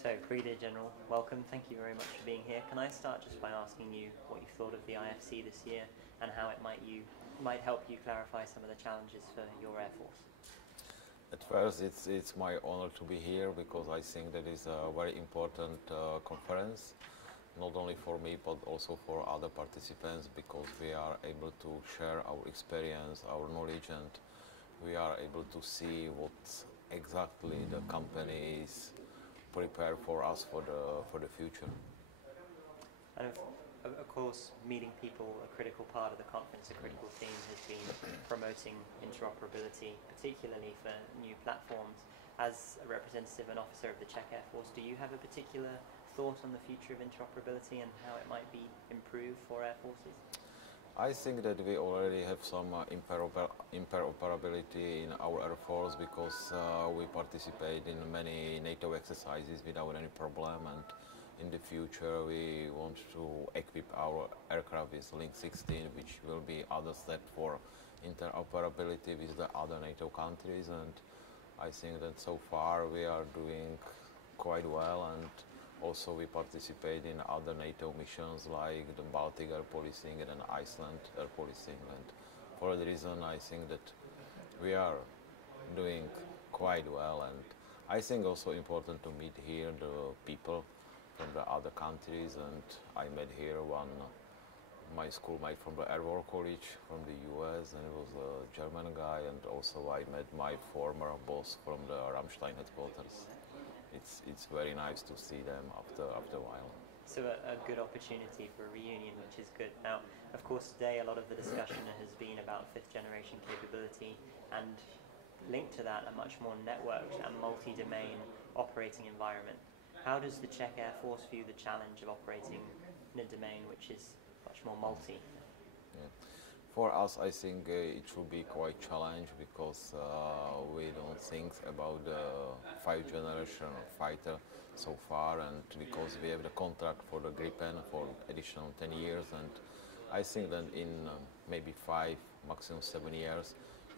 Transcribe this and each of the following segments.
So, Brigadier General, welcome. Thank you very much for being here. Can I start just by asking you what you thought of the IFC this year and how it might help you clarify some of the challenges for your Air Force? At first, it's my honor to be here because I think that is a very important conference, not only for me but also for other participants, because we are able to share our experience, our knowledge, and we are able to see what exactly the company is prepared for us for the future. And of course, meeting people, a critical part of the conference, a critical theme has been promoting interoperability, particularly for new platforms. As a representative and officer of the Czech Air Force, do you have a particular thought on the future of interoperability and how it might be improved for air forces? I think that we already have some interoperability in our Air Force because we participate in many NATO exercises without any problem, and in the future we want to equip our aircraft with Link 16, which will be other step for interoperability with the other NATO countries, and I think that so far we are doing quite well, and also we participate in other NATO missions like the Baltic air policing and Iceland air policing, and for that reason I think that we are doing quite well, and I think also important to meet here the people from the other countries, and I met here my schoolmate from the Air War College from the US, and it was a German guy, and also I met my former boss from the Ramstein headquarters. It's very nice to see them after a while. So a good opportunity for a reunion, which is good. Now, of course, today a lot of the discussion has been about fifth generation capability, and linked to that a much more networked and multi-domain operating environment. How does the Czech Air Force view the challenge of operating in a domain which is much more multi? Yeah. For us, I think it should be quite challenging because we don't think about the 5th generation fighter so far, and because we have the contract for the Gripen for additional 10 years, and I think that in maybe 5, maximum 7 years,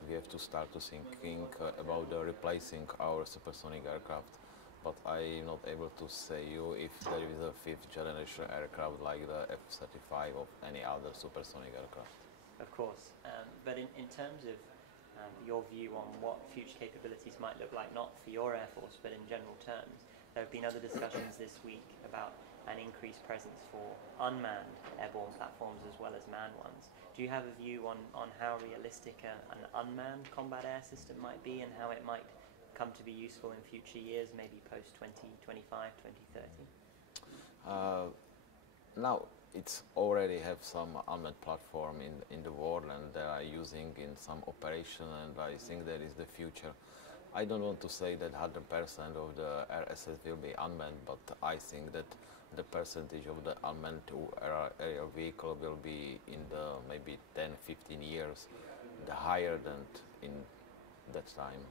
we have to start to thinking about replacing our supersonic aircraft. But I'm not able to say you if there is a 5th generation aircraft like the F-35 or any other supersonic aircraft. Of course, but in terms of your view on what future capabilities might look like, not for your Air Force, but in general terms, there have been other discussions this week about an increased presence for unmanned airborne platforms as well as manned ones. Do you have a view on how realistic an unmanned combat air system might be and how it might come to be useful in future years, maybe post-2025, 2030? Now, it's already have some unmanned platform in the world, and they are using in some operation, and I think that is the future. I don't want to say that 100% of the RSS will be unmanned, but I think that the percentage of the unmanned aerial vehicle will be in the maybe 10-15 years the higher than in that time.